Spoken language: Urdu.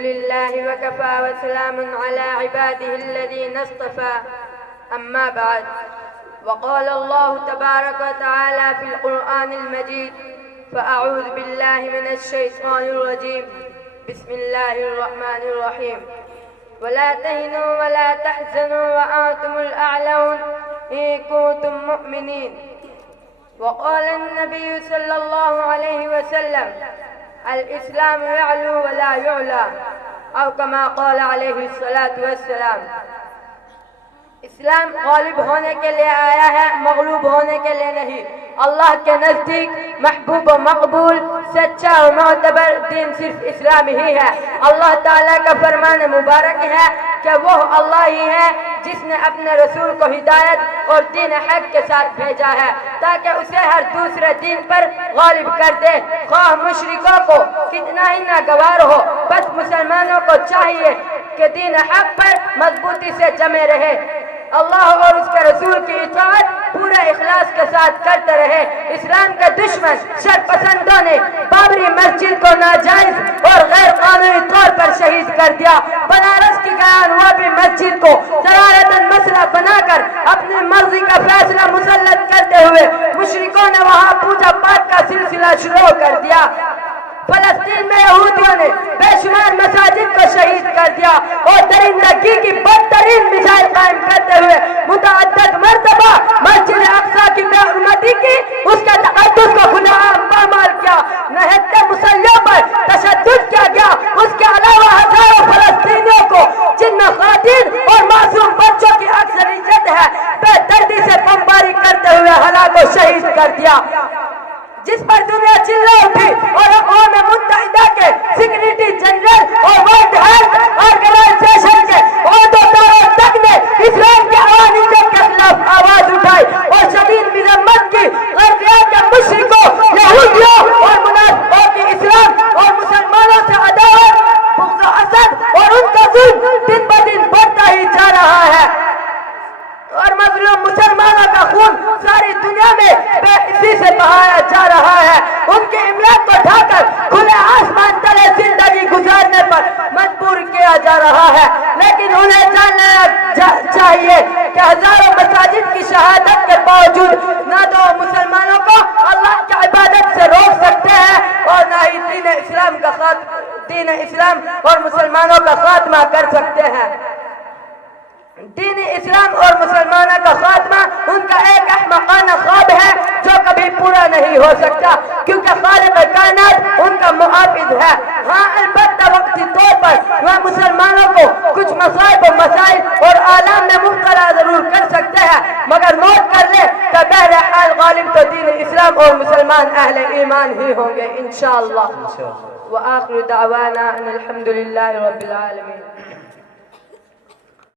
لله وكفى وسلام على عباده الذين اصطفى أما بعد. وقال الله تبارك وتعالى في القرآن المجيد: فأعوذ بالله من الشيطان الرجيم، بسم الله الرحمن الرحيم. ولا تهنوا ولا تحزنوا وأنتم الأعلون إن كنتم مؤمنين. وقال النبي صلى الله عليه وسلم: الإسلام يعلو ولا يعلى، أو كما قال عليه الصلاة والسلام. اسلام غالب ہونے کے لیے آیا ہے، مغلوب ہونے کے لیے نہیں۔ اللہ کے نزدیک محبوب و مقبول سچا و معتبر دین صرف اسلام ہی ہے۔ اللہ تعالیٰ کا فرمان مبارک ہے کہ وہ اللہ ہی ہے جس نے اپنے رسول کو ہدایت اور دین حق کے ساتھ بھیجا ہے تاکہ اسے ہر دوسرے دین پر غالب کر دے، خواہ مشرکوں کو کتنا ہی ناگوار ہو۔ بس مسلمانوں کو چاہیے کہ دین حق پر مضبوطی سے جمے رہے، اللہ اور اس کے رسول کی اطاعت پورے اخلاص کے ساتھ کرتے رہے۔ اسلام کے دشمن شر پسندوں نے بابری مسجد کو ناجائز اور غیر قانونی طور پر شہید کر دیا۔ بنارس کی گیان وابی مسجد کو ضرورتاً مسئلہ بنا کر اپنی مرضی کا فیصلہ مسلط کرتے ہوئے مشرکوں نے وہاں پوجا پاٹ کا سلسلہ شروع کر دیا۔ فلسطین میں یہودیوں نے بے شمار مساجد کو شہید کر دیا اور درندگی کی بدترین مثال قائم کرتے ہوئے متعدد مرتبہ مسجد اقصی کی بے حرمتی کی، اس کے تقدس کو خدا عام پامال کیا، نہتے مسلحوں پر تشدد کیا گیا۔ اس کے علاوہ ہزاروں فلسطینیوں کو جن میں خواتین اور معصوم بچوں کی اکثریت ہے بے دردی سے بمباری کرتے ہوئے ہلاک و شہید کر دیا، جس پر دنیا چلا اٹھی اور اقوام متحدہ کے سیکریٹری جنرل اور ورلڈ ہیلتھ آرگنائزیشن کے عہدیداروں تک نے اسرائیل کے عوانیت کے خلاف آواز اٹھائی اور شدید مذمت کی۔ غربیہ کے مشرکوں، یہودیوں اور منافقوں کی اسلام اور مسلمانوں سے عداوت، بغض و حسد اور ان کا ظلم دن بدن بڑھتا ہی جا رہا ہے اور مظلوم مسلمانوں کا خون ساری دنیا میں بے حسی سے بہایا جا رہا ہے۔ ان کے املاک کو ڈھا کر کھلے آسمان تلے زندگی گزارنے پر مجبور کیا جا رہا ہے، لیکن انہیں جاننا چاہیے کہ ہزاروں مساجد کی شہادت کے باوجود نہ تو مسلمانوں کو اللہ کی عبادت سے روک سکتے ہیں اور نہ ہی دین اسلام اور مسلمانوں کا خاتمہ کر سکتے ہیں۔ دین اسلام اور مسلمانوں کا خاتمہ ان کا ایک احمقانہ خواب ہے جو کبھی پورا نہیں ہو سکتا، کیونکہ خالق کائنات ان کا محافظ ہے۔ ہاں البتہ وقتی طور پر وہ مسلمانوں کو کچھ مصائب و مسائل اور آلام میں مبتلا ضرور کر سکتے ہیں، مگر نوٹ کر لیں کہ بہرحال غالب تو دین اسلام اور مسلمان اہل ایمان ہی ہوں گے انشاءاللہ۔ وآخر دعوانا ان الحمد للہ رب العالمین۔